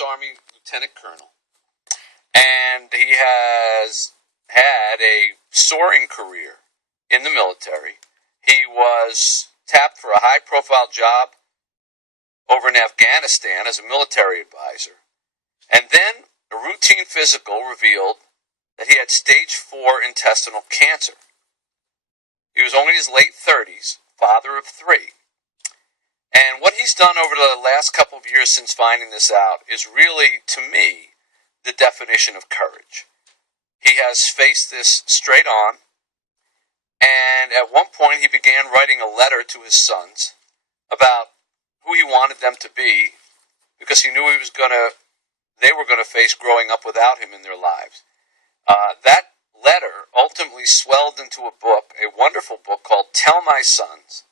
Army lieutenant colonel, and he has had a soaring career in the military. He was tapped for a high-profile job over in Afghanistan as a military advisor, and then a routine physical revealed that he had stage 4 intestinal cancer. He was only in his late 30s, father of 3. And what he's done over the last couple of years since finding this out is really, to me, the definition of courage. He has faced this straight on, and at one point he began writing a letter to his sons about who he wanted them to be, because he knew they were going to face growing up without him in their lives. That letter ultimately swelled into a book, a wonderful book called Tell My Sons.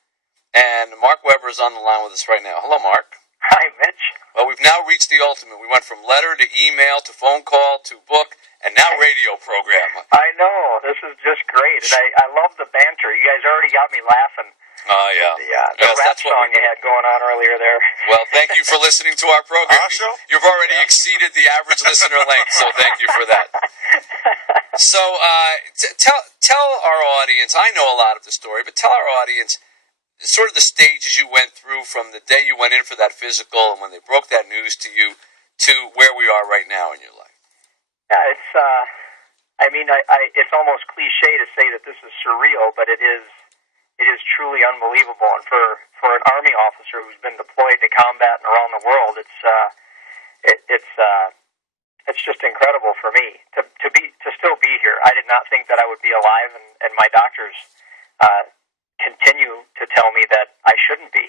And Mark Weber is on the line with us right now. Hello, Mark. Hi, Mitch. Well, we've now reached the ultimate. We went from letter to email to phone call to book and now radio program. I know. This is just great. And I love the banter. You guys already got me laughing. Oh, yeah. The rap song you had going on earlier there. Well, thank you for listening to our program. You've already exceeded the average listener length, so thank you for that. So tell our audience, I know a lot of the story, but tell our audience sort of the stages you went through from the day you went in for that physical and when they broke that news to you to where we are right now in your life. Yeah, it's, it's almost cliche to say that this is surreal, but it is truly unbelievable. And for an Army officer who's been deployed to combat and around the world, it's just incredible for me to still be here. I did not think that I would be alive, and my doctors continue to tell me that I shouldn't be,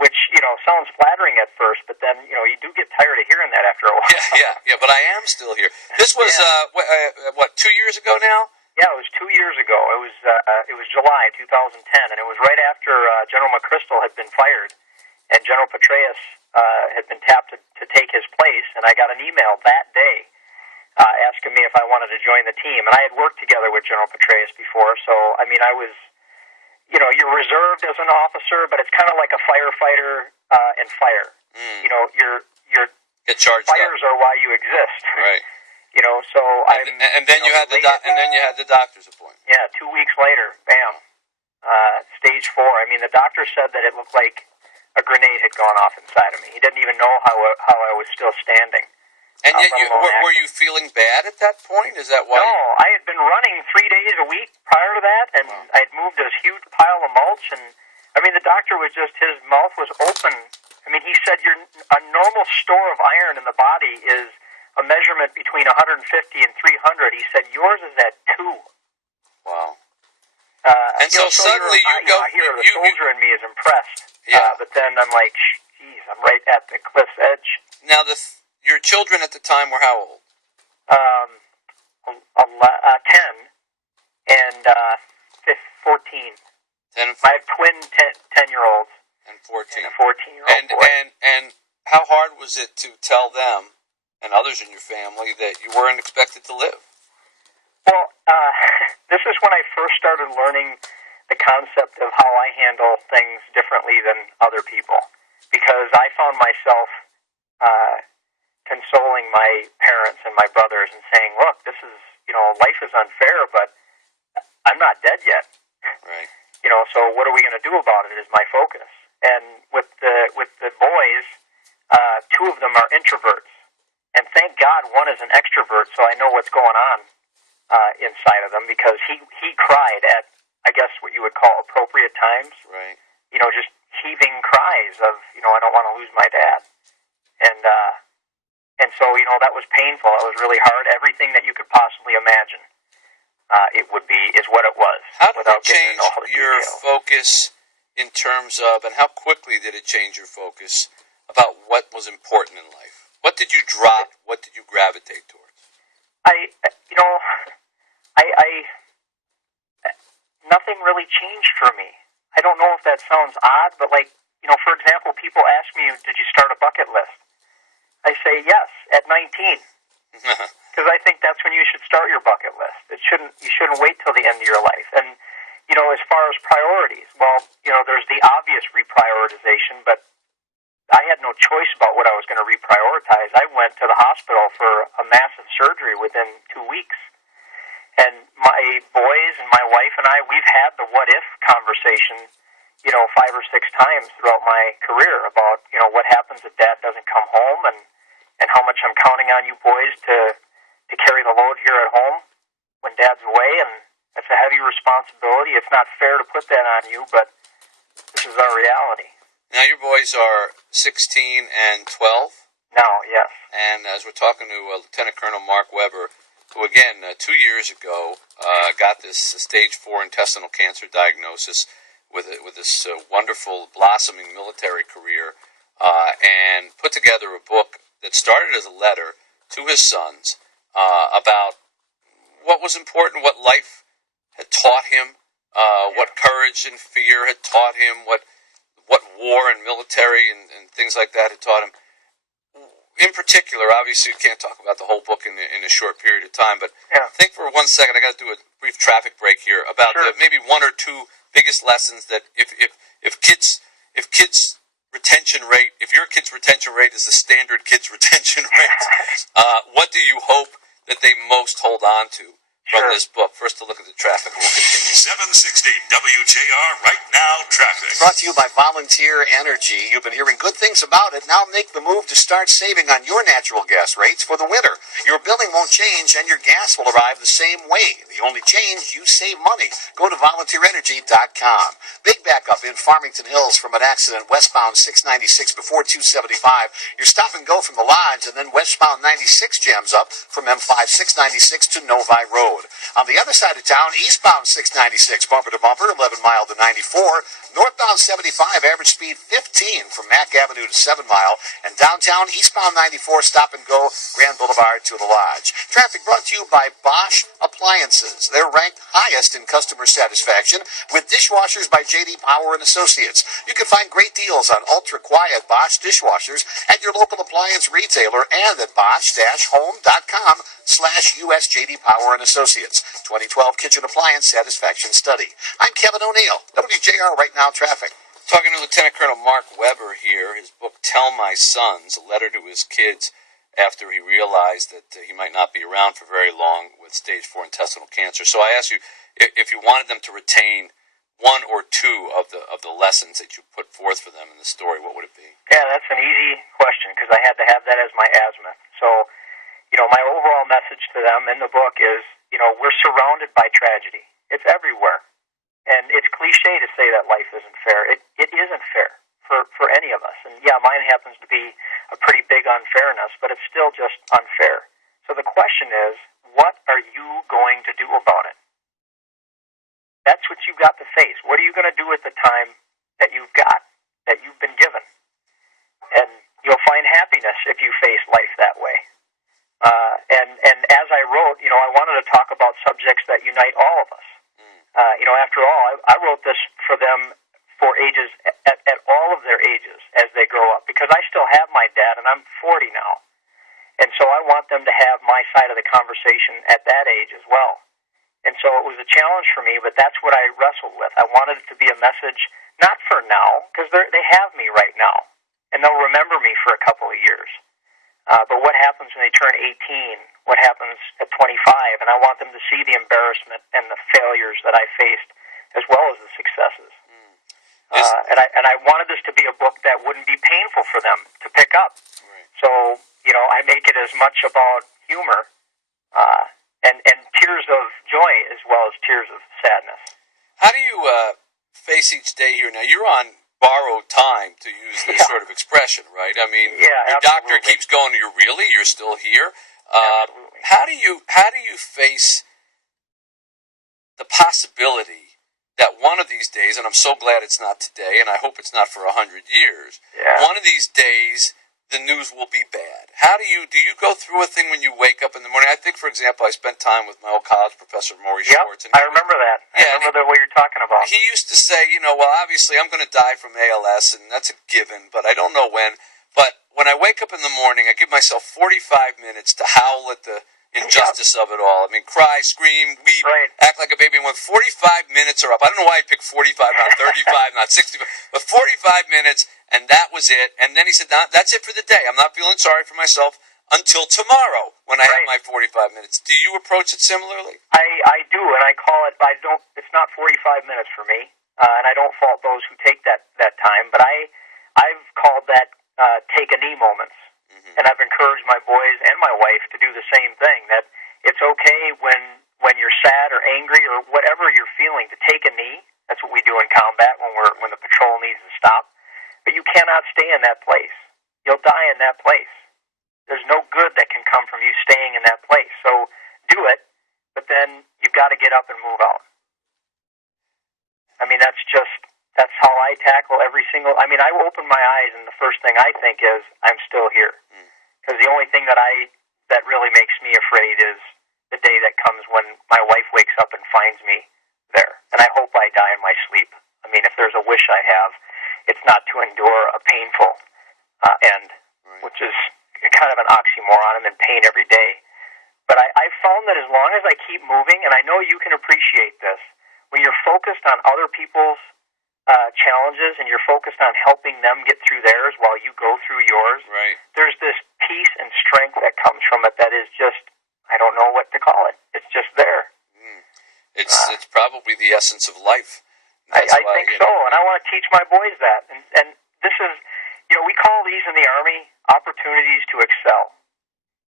which sounds flattering at first, but then you do get tired of hearing that after a while. Yeah. But I am still here. This was 2 years ago now? Yeah, it was 2 years ago. It was July 2010, and it was right after General McChrystal had been fired, and General Petraeus had been tapped to take his place, and I got an email that day asking me if I wanted to join the team. And I had worked together with General Petraeus before, so, I was, you're reserved as an officer, but it's kind of like a firefighter in fire. Your Get charged fires up. are why you exist. Right. So and then you had the doctor's appointment. Yeah, 2 weeks later, bam, stage 4. The doctor said that it looked like a grenade had gone off inside of me. He didn't even know how I was still standing. And yet, were you feeling bad at that point? Is that why? No, I had been running 3 days a week prior to that, and I had moved this huge pile of mulch, and the doctor was just, his mouth was open. He said a normal store of iron in the body is a measurement between 150 and 300. He said yours is at 2. Wow. And so suddenly the soldier in me is impressed. Yeah. But then I'm like, geez, I'm right at the cliff's edge. Now your children at the time were how old? 10 and 14. 10 and 14. I have twin 10-year-olds. And 14. And a 14-year-old boy. And how hard was it to tell them and others in your family that you weren't expected to live? Well, this is when I first started learning the concept of how I handle things differently than other people. Because I found myself consoling my parents and my brothers and saying, look, this is, life is unfair, but I'm not dead yet. Right. So what are we going to do about it is my focus. And with the boys, 2 of them are introverts. And thank God one is an extrovert, so I know what's going on inside of them, because he cried at, I guess, what you would call appropriate times. Right. Just heaving cries of, I don't want to lose my dad. And so, that was painful. It was really hard. Everything that you could possibly imagine is what it was. How did it change your focus in terms of, and how quickly did it change your focus about what was important in life? What did you drop? What did you gravitate towards? Nothing really changed for me. I don't know if that sounds odd, but for example, people ask me, did you start a bucket list? I say yes, at 19. Because I think that's when you should start your bucket list. You shouldn't wait till the end of your life. And, as far as priorities, well, there's the obvious reprioritization, but I had no choice about what I was going to reprioritize. I went to the hospital for a massive surgery within 2 weeks. And my boys and my wife and I, we've had the what-if conversation, 5 or 6 times throughout my career about, what happens if Dad doesn't come home and how much I'm counting on you boys to carry the load here at home when Dad's away. And it's a heavy responsibility. It's not fair to put that on you, but this is our reality. Now, your boys are 16 and 12? Now, yes. And as we're talking to Lieutenant Colonel Mark Weber, who, again, 2 years ago got this stage 4 intestinal cancer diagnosis with this wonderful, blossoming military career, and put together a book that started as a letter to his sons about what was important, what life had taught him, what courage and fear had taught him, what war and military and things like that had taught him. In particular, obviously, you can't talk about the whole book in a short period of time, but think for 1 second, I got to do a brief traffic break here about maybe 1 or 2 biggest lessons that if kids retention rate, if your kid's retention rate is the standard kid's retention rate, what do you hope that they most hold on to from this book? First, to look at the traffic, and we'll continue. 760 WJR Right Now Traffic. Brought to you by Volunteer Energy. You've been hearing good things about it. Now make the move to start saving on your natural gas rates for the winter. Your billing won't change, and your gas will arrive the same way. The only change, you save money. Go to volunteerenergy.com. Big backup in Farmington Hills from an accident westbound 696 before 275. Your stop and go from the Lodge, and then westbound 96 jams up from M5 696 to Novi Road. On the other side of town, eastbound 696, bumper to bumper, 11 mile to 94. Northbound 75, average speed 15 from Mack Avenue to 7 Mile. And downtown, eastbound 94, stop and go, Grand Boulevard to the Lodge. Traffic brought to you by Bosch Appliances. They're ranked highest in customer satisfaction with dishwashers by J.D. Power and Associates. You can find great deals on ultra-quiet Bosch dishwashers at your local appliance retailer and at bosch-home.com/US J.D. Power and Associates. 2012 Kitchen Appliance Satisfaction Study. I'm Kevin O'Neill, WJR Right Now Traffic. Talking to Lieutenant Colonel Mark Weber here, his book, Tell My Sons, a letter to his kids after he realized that he might not be around for very long with stage 4 intestinal cancer. So I asked you, if you wanted them to retain 1 or 2 of the lessons that you put forth for them in the story, what would it be? Yeah, that's an easy question because I had to have that as my azimuth. So, my overall message to them in the book is, we're surrounded by tragedy. It's everywhere. And it's cliche to say that life isn't fair. It isn't fair for any of us. And yeah, mine happens to be a pretty big unfairness, but it's still just unfair. So the question is, what are you going to do about it? That's what you've got to face. What are you going to do with the time that you've got, that you've been given? And you'll find happiness if you face life that way. And as I wrote, I wanted to talk about subjects that unite all of us. After all, I wrote this for them for ages, at all of their ages as they grow up, because I still have my dad, and I'm 40 now. And so I want them to have my side of the conversation at that age as well. And so it was a challenge for me, but that's what I wrestled with. I wanted it to be a message, not for now, because they have me right now, and they'll remember me for a couple of years. But what happens when they turn 18? What happens at 25? And I want them to see the embarrassment and the failures that I faced, as well as the successes. And I wanted this to be a book that wouldn't be painful for them to pick up. Right. So, I make it as much about humor and tears of joy as well as tears of sadness. How do you face each day here? Now, you're on borrowed time, to use this sort of expression, right? I mean, your doctor keeps going, you're still here? Absolutely. How do you face the possibility that one of these days, and I'm so glad it's not today, and I hope it's not for 100 years, one of these days the news will be bad? How do you go through a thing when you wake up in the morning? I think, for example, I spent time with my old college professor, Maurice Schwartz. And I remember that. I remember what you're talking about. He used to say, well, obviously I'm going to die from ALS, and that's a given, but I don't know when. But when I wake up in the morning, I give myself 45 minutes to howl at the injustice of it all. I mean, cry, scream, weep, act like a baby. And when 45 minutes are up, I don't know why I picked 45, not 35, not 65, but 45 minutes, and that was it. And then he said, that's it for the day. I'm not feeling sorry for myself until tomorrow when I have my 45 minutes. Do you approach it similarly? I do, and I call it, it's not 45 minutes for me, and I don't fault those who take that time, but I've called that take a knee moments. Mm-hmm. And I've encouraged my boys and my wife to do the same thing, that it's okay when you're sad or angry or whatever you're feeling to take a knee. That's what we do in combat when the patrol needs to stop. But you cannot stay in that place. You'll die in that place. There's no good that can come from you staying in that place. So do it, but then you've got to get up and move out. I mean, that's how I tackle every single... I mean, I open my eyes and the first thing I think is, I'm still here. Because the only thing that really makes me afraid is the day that comes when my wife wakes up and finds me there. And I hope I die in my sleep. I mean, if there's a wish I have, it's not to endure a painful end, which is kind of an oxymoron. I'm in pain every day. But I've found that as long as I keep moving, and I know you can appreciate this, when you're focused on other people's challenges and you're focused on helping them get through theirs while you go through yours, there's this peace and strength that comes from it that is just, I don't know what to call it. It's just there. It's probably the essence of life. I think so, and I want to teach my boys that. And this is, we call these in the Army opportunities to excel.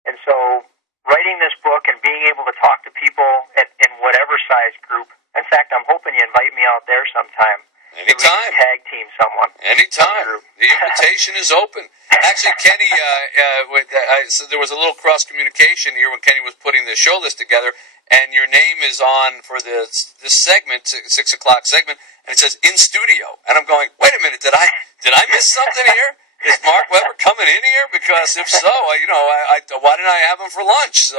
And so writing this book and being able to talk to people in whatever size group, in fact, I'm hoping you invite me out there sometime. Anytime. Tag team someone. Anytime. The invitation is open. Actually, Kenny, so there was a little cross-communication here when Kenny was putting the show list together, and your name is on for this segment, 6 o'clock segment, and it says in studio. And I'm going, wait a minute, did I miss something here? Is Mark Weber coming in here? Because if so, why didn't I have him for lunch? So,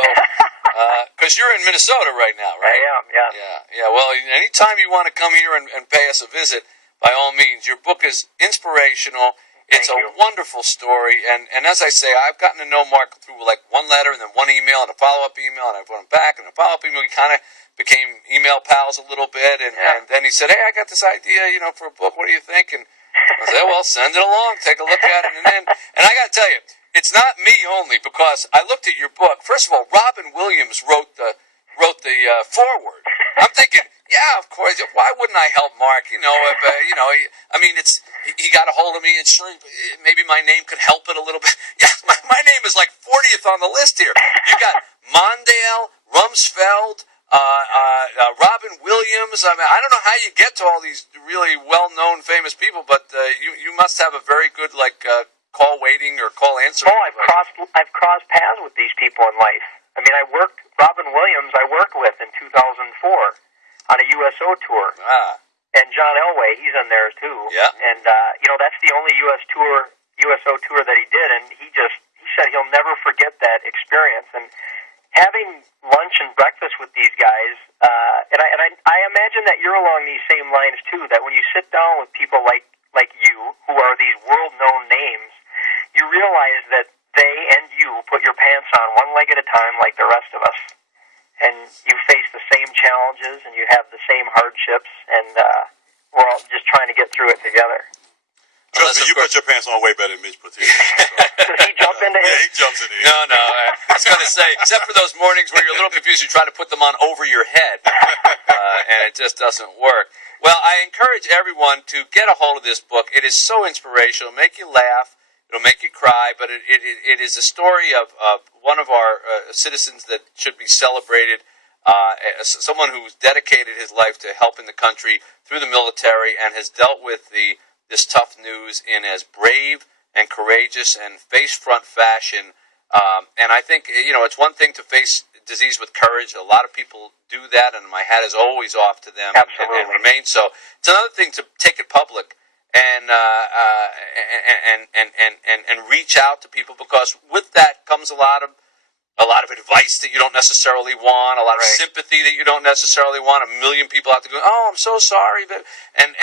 because you're in Minnesota right now, right? I am, yeah. Yeah. Well, anytime you want to come here and pay us a visit, by all means. Your book is inspirational. It's a wonderful story, and as I say, I've gotten to know Mark through like one letter and then one email and a follow-up email, and I put him back and a follow-up email. We kind of became email pals a little bit, and then he said, hey, I got this idea, for a book. What do you think? And I said, well, send it along, take a look at it, and I got to tell you, it's not me only, because I looked at your book. First of all, Robin Williams wrote the foreword. I'm thinking, yeah, of course. Why wouldn't I help Mark? He got a hold of me, and sure, maybe my name could help it a little bit. Yeah, my name is like 40th on the list here. You got Mondale, Rumsfeld, Robin Williams. I mean, I don't know how you get to all these really well-known, famous people, but you must have a very good call waiting or call answering. Oh, I've crossed paths with these people in life. I mean, Robin Williams I worked with in 2004 on a USO tour. And John Elway, he's in there too. Yeah. And that's the only USO tour that he did, and he said he'll never forget that experience. And having lunch and breakfast with these guys, and I imagine that you're along these same lines too. That when you sit down with people like you, who are these world-known names, you realize that they and you put your pants on one leg at a time like the rest of us. And you face the same challenges and you have the same hardships, and we're all just trying to get through it together. Trust me, you put your pants on way better than Mitch put his. Does he jump into his? Yeah, he jumps into his. No, I was going to say, except for those mornings where you're a little confused, you try to put them on over your head, and it just doesn't work. Well, I encourage everyone to get a hold of this book. It is so inspirational. It'll make you laugh. It'll make you cry, but it is a story of one of our citizens that should be celebrated, someone who's dedicated his life to helping the country through the military and has dealt with this tough news in as brave and courageous and face-front fashion. And I think, it's one thing to face disease with courage. A lot of people do that, and my hat is always off to them. Absolutely. And remains so. It's another thing to take it public and reach out to people, because with that comes a lot of advice that you don't necessarily want, a lot of sympathy that you don't necessarily want. A million people out there going, "Oh, I'm so sorry," and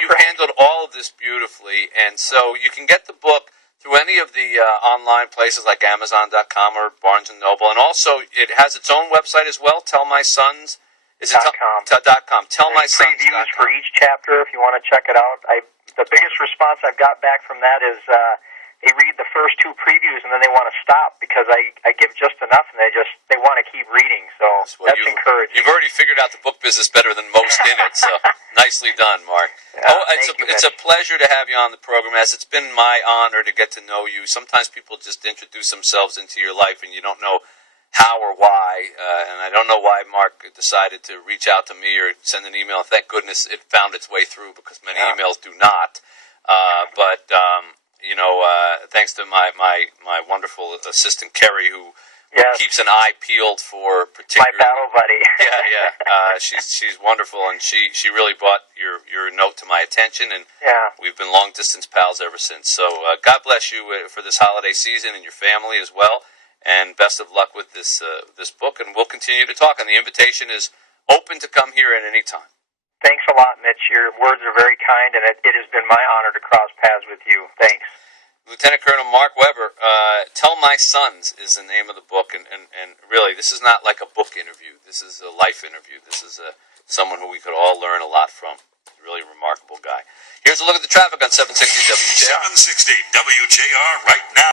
you handled all of this beautifully. And so you can get the book through any of the online places like Amazon.com or Barnes & Noble, and also it has its own website as well. Tell My Sons. Is it .com? .com. Tell My Sons. Previews for each chapter if you want to check it out. the biggest response I've got back from that is they read the first 2 previews and then they want to stop because I give just enough and they want to keep reading. So that's encouraging. You've already figured out the book business better than most in it. So nicely done, Mark. It's a pleasure to have you on the program, as it's been my honor to get to know you. Sometimes people just introduce themselves into your life and you don't know how or why, and I don't know why Mark decided to reach out to me or send an email. Thank goodness it found its way through, because many emails do not. Thanks to my wonderful assistant Kerry, who keeps an eye peeled for particular. My battle buddy. She's wonderful, and she really brought your note to my attention, and we've been long distance pals ever since. So God bless you for this holiday season and your family as well. And best of luck with this book, and we'll continue to talk. And the invitation is open to come here at any time. Thanks a lot, Mitch. Your words are very kind, and it has been my honor to cross paths with you. Thanks. Lieutenant Colonel Mark Weber, Tell My Sons is the name of the book, and really, this is not like a book interview. This is a life interview. This is someone who we could all learn a lot from. Really remarkable guy. Here's a look at the traffic on 760 WJR. 760 WJR right now.